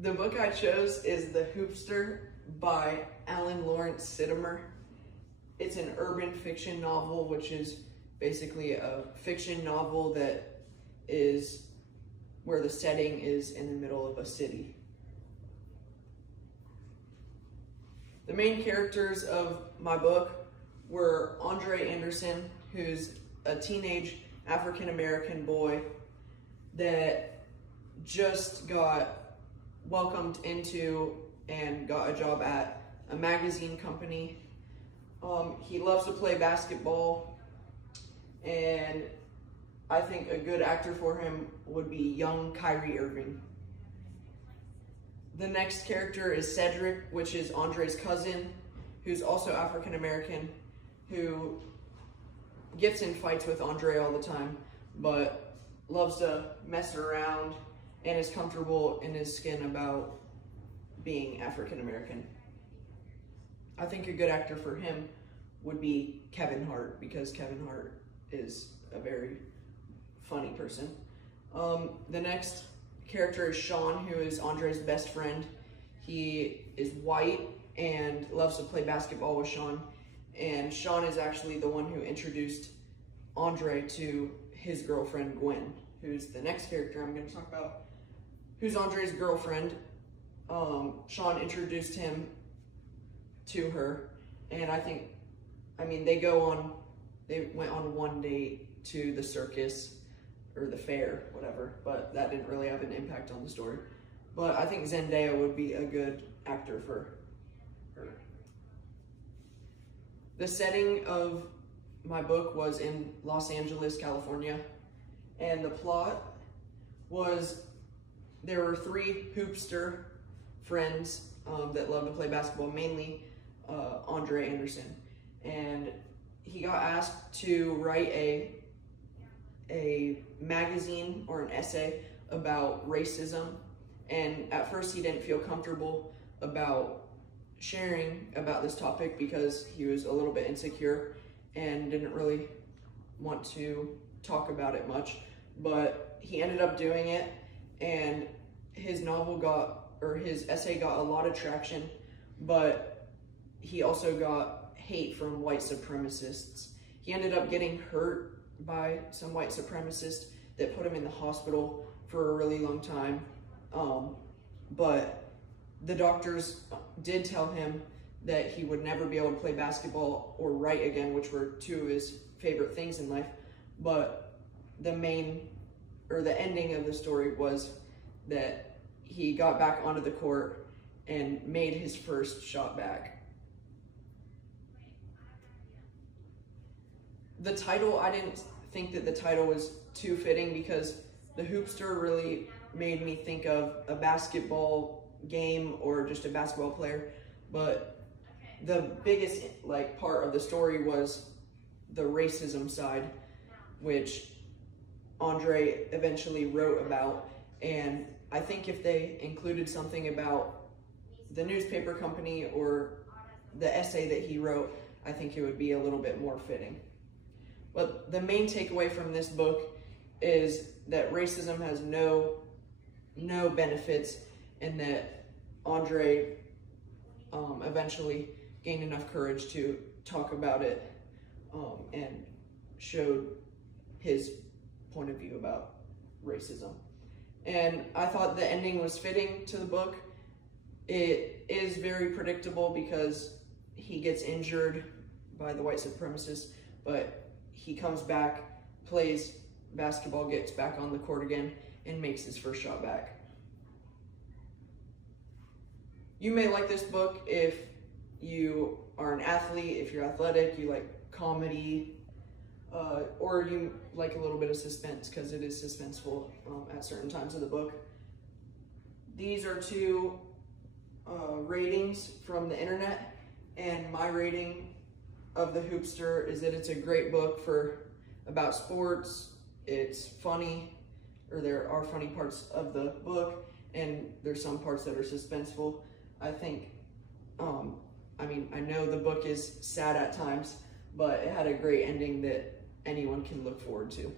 The book I chose is The Hoopster by Alan Lawrence Sittimer. It's an urban fiction novel, which is basically a fiction novel that is where the setting is in the middle of a city. The main characters of my book were Andre Anderson, who's a teenage African-American boy that just got welcomed into and got a job at a magazine company. He loves to play basketball, and I think a good actor for him would be young Kyrie Irving. The next character is Cedric, which is Andre's cousin, who's also African American, who gets in fights with Andre all the time, but loves to mess around and is comfortable in his skin about being African American. I think a good actor for him would be Kevin Hart, because Kevin Hart is a very funny person. The next character is Sean, who is Andre's best friend. He is white and loves to play basketball with Sean. And Sean is actually the one who introduced Andre to his girlfriend, Gwen, who's the next character I'm going to talk about, who's Andre's girlfriend. Sean introduced him to her, and they went on one date to the circus, or the fair, whatever, but that didn't really have an impact on the story. But I think Zendaya would be a good actor for her. The setting of my book was in Los Angeles, California, and the plot was there were three hoopster friends that love to play basketball, mainly Andre Anderson, and he got asked to write a magazine or an essay about racism, and at first he didn't feel comfortable about sharing about this topic because he was a little bit insecure and didn't really want to talk about it much, but he ended up doing it, and his essay got a lot of traction, but he also got hate from white supremacists. He ended up getting hurt by some white supremacists that put him in the hospital for a really long time. But the doctors did tell him that he would never be able to play basketball or write again, which were two of his favorite things in life. But the ending of the story was that he got back onto the court and made his first shot back. The title, I didn't think that the title was too fitting because The Hoopster really made me think of a basketball game or just a basketball player, but the biggest part of the story was the racism side, which Andre eventually wrote about, and I think if they included something about the newspaper company or the essay that he wrote, I think it would be a little bit more fitting. But the main takeaway from this book is that racism has no benefits, and that Andre eventually gained enough courage to talk about it and showed his point of view about racism. And I thought the ending was fitting to the book. It is very predictable because he gets injured by the white supremacists, but he comes back, plays basketball, gets back on the court again, and makes his first shot back. You may like this book if you are an athlete, if you're athletic, you like comedy, or you like a little bit of suspense, because it is suspenseful at certain times of the book. These are two ratings from the internet, and my rating of The Hoopster is that it's a great book about sports. It's funny, or there are funny parts of the book, and there's some parts that are suspenseful. I think, I know the book is sad at times, but it had a great ending that anyone can look forward to.